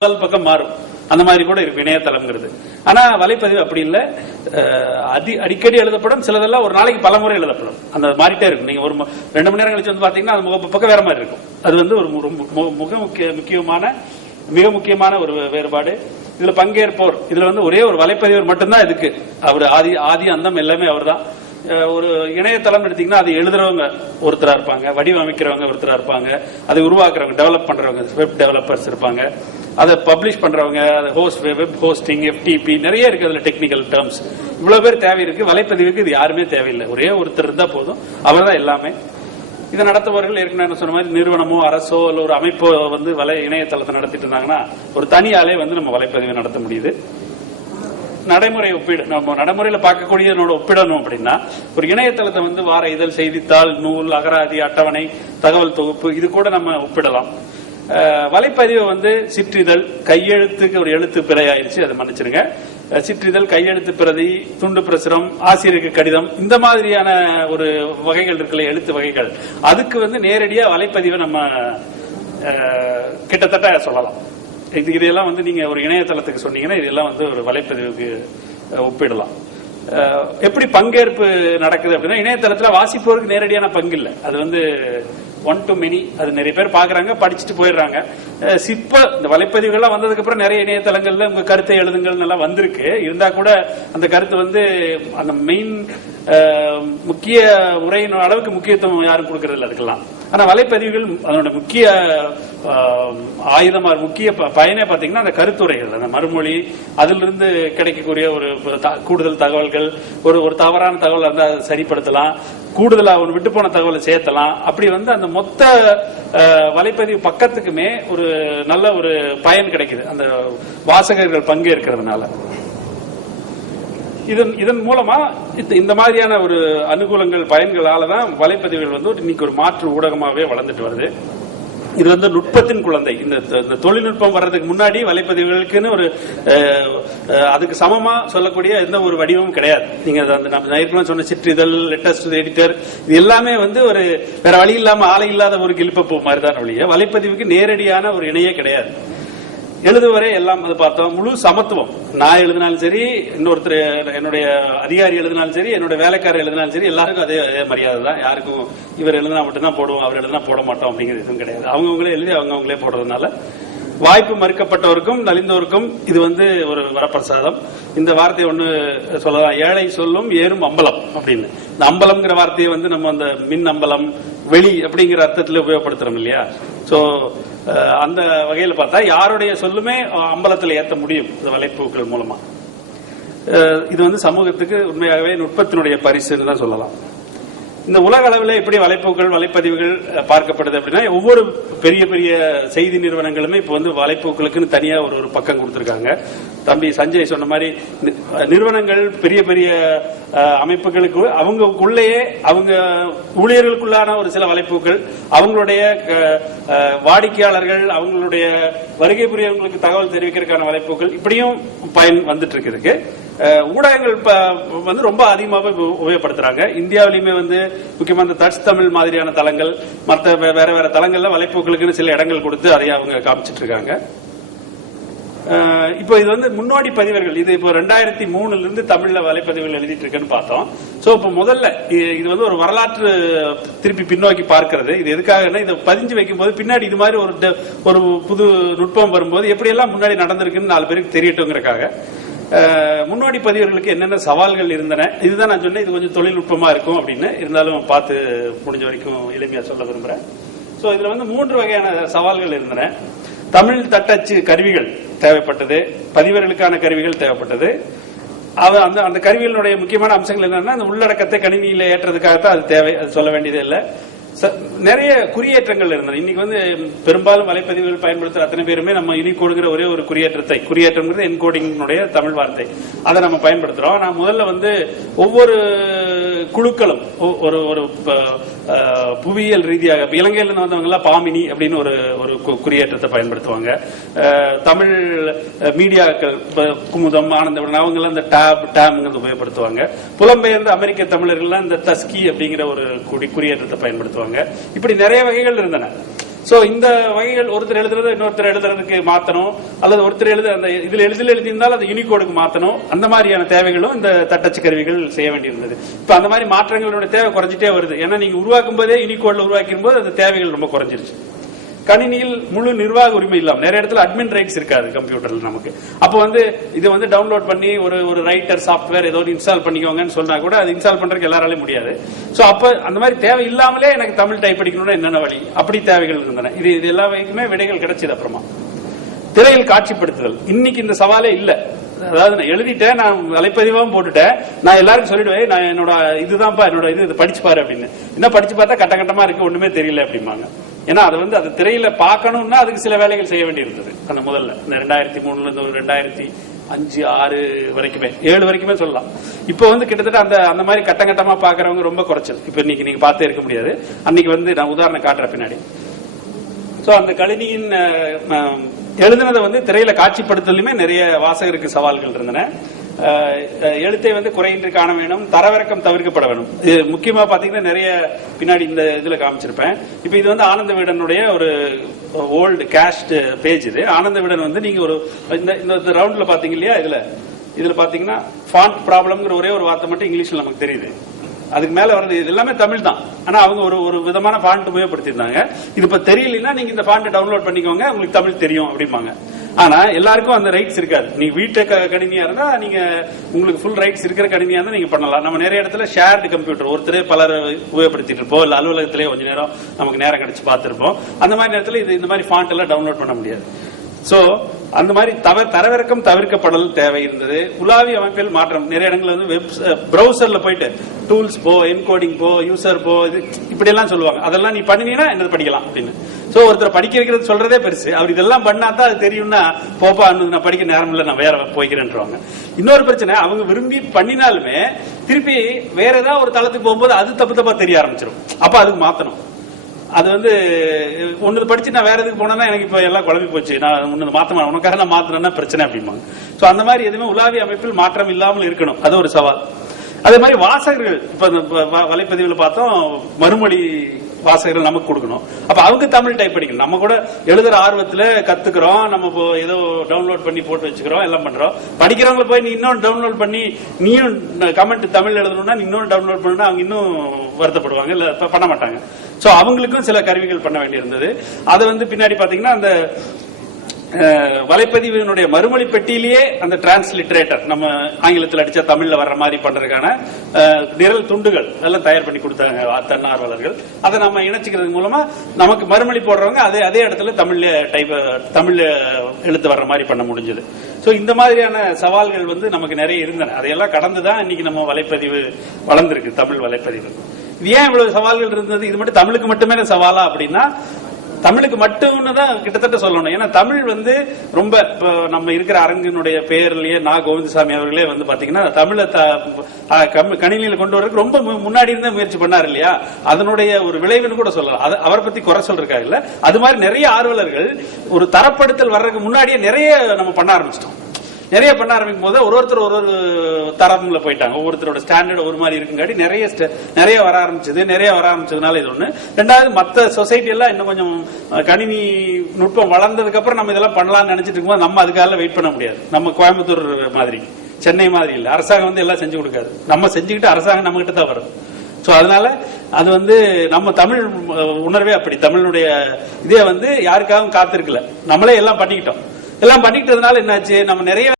பக்கம் மாறும். அந்த மாதிரி கூட இருக்கு இணையதளம்ங்கிறது. ஆனா வலைப்பதிவு அப்படி இல்லை. அடிக்கடி எழுதப்படும், சிலதெல்லாம் ஒரு நாளைக்கு பல முறை எழுதப்படும். அந்த மாறிட்டே இருக்கும். நீங்க ஒரு 2 மணி நேரம் கழிச்சு வந்து பாத்தீங்கன்னா அது பக்கம் வேற மாதிரி இருக்கும். அது வந்து ஒரு மிக முக்கியமான ஒரு வேறுபாடு. இதுல பங்கேற்போர், இதுல வந்து ஒரே ஒரு வலைப்பதிவர் மட்டும்தான் இதுக்கு. அவர் ஆதி அந்தம் எல்லாமே அவர் தான். ஒரு இணையதளம் எடுத்தீங்கன்னா அது எழுதுறவங்க ஒருத்தரா இருப்பாங்க, வடிவமைக்கிறவங்க ஒருத்தரா இருப்பாங்க, அதை உருவாக்குறவங்க டெவலப் பண்றவங்க வெப் டெவலப்பர்ஸ் இருப்பாங்க, அதை பப்ளிஷ் பண்றவங்க வெப் ஹோஸ்டிங், FTP நிறைய இருக்கு. அதுல டெக்னிக்கல் டேர்ம்ஸ் இவ்வளவு பேர் தேவை இருக்கு. வலைப்பதிவுக்கு இது யாருமே தேவையில்லை, ஒரே ஒருத்தர் இருந்தா போதும், அவர் தான் எல்லாமே. இதை நடத்துபவர்கள் ஏற்கனவே சொன்ன மாதிரி நிறுவனமோ அரசோ இல்ல ஒரு அமைப்போ வந்து இணையதளத்தை நடத்திட்டு இருந்தாங்கன்னா ஒரு தனியாலே வந்து நம்ம வலைப்பதிவை நடத்த முடியுது. நடைமுறை ஒப்பீடு, நம்ம நடைமுறையில பார்க்கக்கூடிய ஒப்பிடணும் அப்படின்னா ஒரு இணையதளத்தை வந்து வார இதழ், செய்தித்தாள், நூல், அகராதி, அட்டவணை, தகவல் தொகுப்பு இது கூட நம்ம ஒப்பிடலாம். வலைப்பதிவு வந்து சிற்றிதழ், கையெழுத்துக்கு ஒரு எழுத்து பிழை ஆயிடுச்சு, அதை மன்னிச்சிருங்க. சிற்றிதழ், கையெழுத்து பிரதி, துண்டு பிரசுரம், ஆசிரியருக்கு கடிதம், இந்த மாதிரியான ஒரு வகைகள் இருக்குல்ல, எழுத்து வகைகள், அதுக்கு வந்து நேரடியா வலைப்பதிவை நம்ம கிட்டத்தட்ட சொல்லலாம். இதெல்லாம் வந்து நீங்க ஒரு இணையதளத்துக்கு சொன்னீங்கன்னா இதெல்லாம் வந்து ஒரு வலைப்பதிவுக்கு ஒப்பிடலாம். எப்படி பங்கேற்பு நடக்குது அப்படின்னா இணையதளத்துல வாசிப்போருக்கு நேரடியான பங்கு இல்லை. அது வந்து ஒன் டு மெனி, அது நிறைய பேர் பாக்குறாங்க, படிச்சுட்டு போயிடுறாங்க. இப்ப இந்த வலைப்பதிவுகள்லாம் வந்ததுக்கு அப்புறம் நிறைய இணையதளங்கள்ல உங்க கருத்தை எழுதுங்கள் எல்லாம் வந்திருக்கு. இருந்தா கூட அந்த கருத்து வந்து அந்த மெயின் முக்கிய உரையின் அளவுக்கு முக்கியத்துவம் யாரும் கொடுக்கறது இல்லை அதுக்கெல்லாம். ஆனா வலைப்பதிவுகள் அதனோட முக்கிய ஆயுதமா, முக்கிய பயனே பாத்தீங்கன்னா அந்த கருத்துரைகள், அந்த மறுமொழி, அதுல இருந்து கிடைக்கக்கூடிய ஒரு கூடுதல் தகவல்கள், ஒரு தவறான தகவல் இருந்தா அதை சரிப்படுத்தலாம், கூடுதலா ஒரு விட்டு போன தகவலை சேர்த்தலாம். அப்படி வந்து அந்த மொத்த வலைப்பதிவு பக்கத்துக்குமே ஒரு நல்ல ஒரு பயன் கிடைக்குது அந்த வாசகர்கள் பங்கேற்கிறதுனால. இதன் மூலமா இந்த மாதிரியான ஒரு அனுகூலங்கள், பயன்களாலதான் வலைப்பதிவுகள் வந்து இன்னைக்கு ஒரு மாற்று ஊடகமாகவே வளர்ந்துட்டு வருது. இது வந்து நுட்பத்தின் குழந்தை. இந்த தொழில்நுட்பம் வர்றதுக்கு முன்னாடி வலைப்பதிவுகளுக்குன்னு ஒரு அதுக்கு சமமா சொல்லக்கூடிய எந்த ஒரு வடிவமும் கிடையாது. நீங்க நம்ம ஏற்கனவே சொன்ன சிற்றிதழ், லெட்டர்ஸ் டு எடிட்டர், இது எல்லாமே வந்து ஒரு வேற வழி இல்லாம ஆளை இல்லாத ஒரு கிளிப்பப்பூ மாதிரி தான் ஒழிய வலைப்பதிவுக்கு நேரடியான ஒரு இணையே கிடையாது. எழுதுவரை எல்லாம் அது பார்த்தோம், முழு சமத்துவம். நான் எழுதினாலும் சரி, இன்னொருத்தர் என்னுடைய அதிகாரி எழுதினாலும் சரி, என்னோட வேலைக்காரர் எழுதினாலும் சரி, எல்லாருக்கும் அதே மரியாதை தான். யாருக்கும் இவர் எழுதினா மட்டும்தான் போடுவோம், அவர் எழுதினா போட மாட்டோம் அப்படிங்கிறது எதுவும் கிடையாது. அவங்கவுங்களே எழுதி அவங்கவுங்களே போடுறதுனால வாய்ப்பு மறுக்கப்பட்டவருக்கும் நலிந்தோருக்கும் இது வந்து ஒரு வரப்பிரசாதம். இந்த வார்த்தையை ஒண்ணு சொல்லலாம், ஏழை சொல்லும் ஏறும் அம்பலம் அப்படின்னு. இந்த அம்பலம்ங்கிற வார்த்தையை வந்து நம்ம அந்த மின் அம்பலம், வெளி அப்படிங்கிற அர்த்தத்தில் உபயோகப்படுத்துறோம் இல்லையா? சோ அந்த வகையில் பார்த்தா யாருடைய சொல்லுமே அம்பலத்தில் ஏற்ற முடியும் இந்த வலைப்பூக்கள் மூலமா. இது வந்து சமூகத்துக்கு உண்மையாகவே நுட்பத்தினுடைய பரிசுன்னு தான் சொல்லலாம். இந்த உலக அளவில் எப்படி வலைப்பூக்கள், வலைப்பதிவுகள் பார்க்கப்படுது அப்படின்னா ஒவ்வொரு பெரிய பெரிய செய்தி நிறுவனங்களுமே இப்ப வந்து வலைப்பூக்களுக்குன்னு தனியா ஒரு பக்கம் கொடுத்திருக்காங்க. தம்பி சஞ்சய் சொன்ன மாதிரி நிறுவனங்கள், பெரிய பெரிய அமைப்புகளுக்கு அவங்களுக்குள்ளேயே அவங்க ஊழியர்களுக்குள்ளான ஒரு சில வலைப்பூக்கள், அவங்களுடைய வாடிக்கையாளர்கள், அவங்களுடைய வருகை புரியவங்களுக்கு தகவல் தெரிவிக்கிறதுக்கான வலைப்பூக்கள், இப்படியும் பயன் வந்துட்டு இருக்கு. ஊடகங்கள் வந்து ரொம்ப அதிகமாக உபயோகப்படுத்துறாங்க. இந்தியாவிலுமே வந்து முக்கியமா இந்த தட்ஸ் தமிழ் மாதிரியான தளங்கள், மற்ற வேற வேற தளங்கள்ல வலைப்பூக்களுக்குன்னு சில இடங்கள் கொடுத்து அதையே அவங்க காமிச்சிட்டு இருக்காங்க. இப்போ இது வந்து முன்னோடி பதிவர்கள். இது இப்போ 2003 இருந்து தமிழ்ல வலைப்பதிவுகள் எழுதிட்டு இருக்குன்னு பார்த்தோம். சோ இப்போ முதல்ல இது வந்து ஒரு வரலாற்று திருப்பி பின்னோக்கி பார்க்கிறது. இது எதுக்காக, இதை பதிஞ்சு வைக்கும் போது பின்னாடி இது மாதிரி ஒரு புது நுட்பம் வரும்போது எப்படி எல்லாம் முன்னாடி நடந்திருக்குன்னு 4 பேருக்கு தெரியட்டுங்கிறக்காக முன்னோடி பதிவர்களுக்கு என்னென்ன சவால்கள் இருந்தன. இதுதான் நான் சொன்னேன், இது கொஞ்சம் தொழில்நுட்பமா இருக்கும் அப்படின்னு. இருந்தாலும் பார்த்து முடிஞ்ச வரைக்கும் எளிமையா சொல்ல விரும்புறேன். சோ இதுல வந்து 3 வகையான சவால்கள் இருந்தன. தமிழ் தட்டச்சு கருவிகள் தேவைப்பட்டது, பதிவர்களுக்கான கருவிகள் தேவைப்பட்டது. அந்த கருவிகளுடைய முக்கியமான அம்சங்கள் என்னன்னா அந்த உள்ளடக்கத்தை கணினியில ஏற்றதுக்காகத்தான் அது தேவை, அது சொல்ல வேண்டியதே இல்லை. நிறைய குறியேற்றங்கள் இருந்தன. இன்னைக்கு வந்து பெரும்பாலும் வலைப்பதிவுகள் பயன்படுத்துற அத்தனை பேருமே நம்ம யூனிகோடுங்கிற ஒரே ஒரு குறியேற்றம்ங்கிறது என்கோடிங் தமிழ் வார்த்தை, அதை நம்ம பயன்படுத்துறோம். நான் முதல்ல வந்து ஒவ்வொரு குழுக்களும் ஒரு புவியியல் ரீதியாக இலங்கையில வந்தவங்க எல்லாம் பாமினி அப்படின்னு ஒரு குறியேற்றத்தை பயன்படுத்துவாங்க. தமிழ் மீடியாக்கள் குமுதம், ஆனந்தவுடன் அவங்க எல்லாம் இந்த டேம்ங்கிறது உபயோகப்படுத்துவாங்க. புலம்பெயர்ந்த அமெரிக்க தமிழர்கள் இந்த தஸ்கி அப்படிங்கிற ஒரு குறியேற்றத்தை பயன்படுத்துவாங்க. இப்படி நிறைய வகைகள் இருந்தன. சோ இந்த வகைகள் ஒருத்தர் எழுதுறது இன்னொருத்தர் எழுதுறதுக்கு மாத்தணும், அல்லது ஒருத்தர் அந்த இதுல எழுதியிருந்தால் அது யூனிகோடுக்கு மாத்தணும். அந்த மாதிரியான தேவைகளும் இந்த தட்டச்சு கருவிகள் செய்ய வேண்டியிருந்தது. இப்ப அந்த மாதிரி மாற்றங்களுடைய தேவை குறைஞ்சிட்டே வருது. ஏன்னா நீங்க உருவாக்கும் போதே யூனிகோட்ல உருவாக்கும் போது அந்த தேவைகள் ரொம்ப குறைஞ்சிருச்சு. கணினியில் முழு நிர்வாக உரிமை இல்லாம நிறைய இடத்துல அட்மின் ரைட்ஸ் இருக்காது கம்ப்யூட்டர்ல நமக்கு. அப்ப இது டவுன்லோட் பண்ணி ஒரு ரைட்டர் சாப்ட்வேர் ஏதோ இன்ஸ்டால் பண்ணிக்கோங்கன்னு சொன்னா கூட அது இன்ஸ்டால் பண்றதுக்கு எல்லாராலையும் முடியாது. சோ அப்ப அந்த மாதிரி தேவை இல்லாமலே எனக்கு தமிழ் டைப் படிக்கணும்னா என்னென்ன வழி, அப்படி தேவைகள் இருந்தன. இது எல்லா வகைக்குமே விடைகள் கிடைச்சது. அப்புறமா திரையில் காட்சிப்படுத்துதல், இன்னைக்கு இந்த சவாலே இல்ல. அதாவது நான் எழுதிட்டேன், நான் வலைப்பதிவாகவும் போட்டுட்டேன், நான் எல்லாருக்கும் சொல்லிடுவேன் நான் என்னோட இதுதான்ப்பா என்னோட இது படிச்சு பாரு அப்படின்னு. என்ன படிச்சு பார்த்தா கட்ட கட்டமா இருக்கு, ஒண்ணுமே தெரியல அப்படிம்பாங்க. ஏன்னா அது திரையில பார்க்கணும்னா அதுக்கு சில வேலைகள் செய்ய வேண்டி இருந்தது. அந்த முதல்ல 2003 இருந்து 2005, 6 வரைக்குமே 7 வரைக்குமே சொல்லலாம். இப்ப கிட்டத்தட்ட அந்த மாதிரி கட்ட கட்டமா பாக்குறவங்க ரொம்ப குறைச்சது. இப்ப இன்னைக்கு நீங்க பார்த்தே இருக்க முடியாது. அன்னைக்கு நான் உதாரணம் காட்டுறேன் பின்னாடி. சோ அந்த கணினியின் எழுதுனதை திரையில காட்சிப்படுத்தலுமே நிறைய வாசகருக்கு சவால்கள் இருந்தன. எழுத்தை குறையின்றி காண வேணும், தரவிறக்கம் தவிர்க்கப்பட வேணும். இது முக்கியமா பாத்தீங்கன்னா நிறைய பின்னாடி இந்த இதுல காமிச்சிருப்பேன். இப்ப இது ஆனந்த விகடனுடைய ஒரு ஓல்டு கேஸ்ட் பேஜ். இது ஆனந்த விகடன் நீங்க இந்த ரவுண்ட்ல பாத்தீங்க இல்லையா, இதுல பாத்தீங்கன்னா ஃபாண்ட் ப்ராப்ளம்ங்கிற ஒரே ஒரு வார்த்தை மட்டும் இங்கிலீஷ்ல நமக்கு தெரியுது. அதுக்கு மேல வருது இது எல்லாமே தமிழ் தான். ஆனா அவங்க ஒரு விதமான ஃபாண்ட் உபயோகப்படுத்திருந்தாங்க. இது இப்ப தெரியலன்னா நீங்க இந்த ஃபாண்ட் டவுன்லோட் பண்ணிக்கோங்க, உங்களுக்கு தமிழ் தெரியும் அப்படிம்பாங்க. ஆனா எல்லாருக்கும் அந்த ரைட்ஸ் இருக்காது. நீங்க வீட்டு கணினியா இருந்தா நீங்க உங்களுக்கு ஃபுல் ரைட்ஸ் இருக்கிற கணினியா இருந்தா நீங்க பண்ணலாம். நம்ம நிறைய இடத்துல ஷேர்டு கம்ப்யூட்டர் ஒருத்தரே பலர் உபயோகப்படுத்திட்டு இருப்போம், இல்ல அலுவலகத்திலே கொஞ்ச நேரம் நமக்கு நேரம் கிடைச்சு பார்த்திருப்போம். அந்த மாதிரி நேரத்தில் இந்த மாதிரி ஃபாண்ட் எல்லாம் டவுன்லோட் பண்ண முடியாது. சோ அந்த மாதிரி தரவிறக்கம் தவிர்க்கப்படல் தேவை இருந்தது. உலாவி அமைப்பில் மாற்றம் நிறைய இடங்கள் வெப் பிரவுசர்ல போயிட்டு டூல்ஸ் போ, என்கோடிங் போ, யூசர் போ, இப்படி எல்லாம் சொல்லுவாங்க. அதெல்லாம் நீ பண்ணினீங்கன்னா என்னது படிக்கலாம் அப்படின்னு. சோ ஒருத்தர் படிக்க வைக்கிறது சொல்றதே பெருசு. அவர் இதெல்லாம் பண்ணாதான் அது தெரியும்னா போப்பா நான் படிக்க நேரம் இல்ல நான் வேற போய்க்கிறேன்றாங்க. இன்னொரு பிரச்சனை, அவங்க விரும்பி பண்ணினாலுமே திருப்பி வேற ஏதாவது ஒரு தளத்துக்கு போகும்போது அது தப்பா தெரிய ஆரம்பிச்சிடும். அப்ப அதுக்கு மாத்தணும். அது ஒன்னு படிச்சு நான் வேற எதுக்கு போனா எனக்கு இப்ப எல்லாம் குழம்பி போச்சு, நான் ஒன்னு மாத்த உனக்காக நான் மாத்தினா பிரச்சனை அப்படிம்பாங்க. சோ அந்த மாதிரி எதுவுமே உலாவி அமைப்பில் மாற்றம் இல்லாமல் இருக்கணும். அது ஒரு சவால். அதே மாதிரி வாசகர்கள் இப்ப வலைப்பதிவுல பார்த்தோம், மறுமொழி வாசகர்கள் நமக்கு கொடுக்கணும். அப்ப அவங்க தமிழ் டைப் படிக்கணும். நம்ம கூட எழுதுற ஆர்வத்துல கத்துக்கிறோம், நம்ம ஏதோ டவுன்லோட் பண்ணி போட்டு வச்சுக்கிறோம், எல்லாம் பண்றோம். படிக்கிறவங்களை போய் நீ இன்னொன்று டவுன்லோட் பண்ணி நீயும் கமெண்ட் தமிழ் எழுதணும்னா இன்னொன்று டவுன்லோட் பண்ணா அவங்க இன்னும் வருத்தப்படுவாங்க, இல்ல பண்ண மாட்டாங்க. சோ அவங்களுக்கும் சில கருவிகள் பண்ண வேண்டி இருந்தது. அது பின்னாடி பாத்தீங்கன்னா அந்த வலைப்பதிவினுடைய மறுமொழி பெட்டியிலேயே அந்த டிரான்ஸ்லிட்டரேட்டர் நம்ம ஆங்கிலத்தில் அடிச்சா தமிழ்ல வர்ற மாதிரி பண்றதுக்கான நிரல் துண்டுகள் எல்லாம் தயார் பண்ணி கொடுத்தாங்க தன்னார்வலர்கள். அதை நம்ம இணைச்சிக்கிறது மூலமா நமக்கு மறுமொழி போடுறவங்க அதே இடத்துல தமிழ்ல எழுத்து வர்ற மாதிரி பண்ண முடிஞ்சது. சோ இந்த மாதிரியான சவால்கள் நமக்கு நிறைய இருந்தன. அதையெல்லாம் கடந்துதான் இன்னைக்கு நம்ம வலைப்பதிவு வளர்ந்திருக்கு, தமிழ் வலைப்பதிவு. இது ஏன் இவ்வளவு சவால்கள் இருந்தது? இது மட்டும் தமிழுக்கு மட்டுமே சவாலா அப்படின்னா தமிழுக்கு மட்டும்னு தான் கிட்டத்தட்ட சொல்லணும். ஏன்னா தமிழ் ரொம்ப நம்ம இருக்கிற அரங்கினுடைய பெயர்லயே கோவிந்தசாமி அவர்களே பாத்தீங்கன்னா தமிழை கணினியில கொண்டு வரதுக்கு ரொம்ப முன்னாடி இருந்தே முயற்சி பண்ணாரு இல்லையா, அதனுடைய ஒரு விளைவுன்னு கூட சொல்லலாம். அவரை பத்தி குறை சொல்றதுக்காக இல்ல, அது மாதிரி நிறைய ஆர்வலர்கள் ஒரு தரப்படுத்தல் வர்றதுக்கு முன்னாடியே நிறைய நம்ம பண்ண ஆரம்பிச்சிட்டோம். நிறைய பண்ண ஆரம்பிக்கும் போது ஒரு தரம்ல போயிட்டாங்க. ஒவ்வொருத்தரோட ஸ்டாண்டர்ட் ஒரு மாதிரி இருக்குங்காட்டி நிறைய வர ஆரம்பிச்சதுனால இது ஒண்ணு. ரெண்டாவது மத்த சொசைட்டி எல்லாம் இன்னும் கொஞ்சம் கணினி நுட்பம் வளர்ந்ததுக்கு அப்புறம் நம்ம இதெல்லாம் பண்ணலாம்னு நினைச்சிட்டு இருக்கும்போது நம்ம அதுக்காக வெயிட் பண்ண முடியாது. நம்ம கோயம்புத்தூர் மாதிரி சென்னை மாதிரி இல்ல, அரசாங்கம் எல்லாம் செஞ்சு கொடுக்காது. நம்ம செஞ்சுக்கிட்டு அரசாங்கம் நம்ம கிட்ட தான் வரும். சோ அதனால அது நம்ம தமிழ் உணர்வே அப்படி. தமிழுடைய இதே யாருக்காகவும் காத்திருக்கல, நம்மளே எல்லாம் பண்ணிக்கிட்டோம். எல்லாம் பண்ணிக்கிட்டதுனால என்னாச்சு, நம்ம நிறைய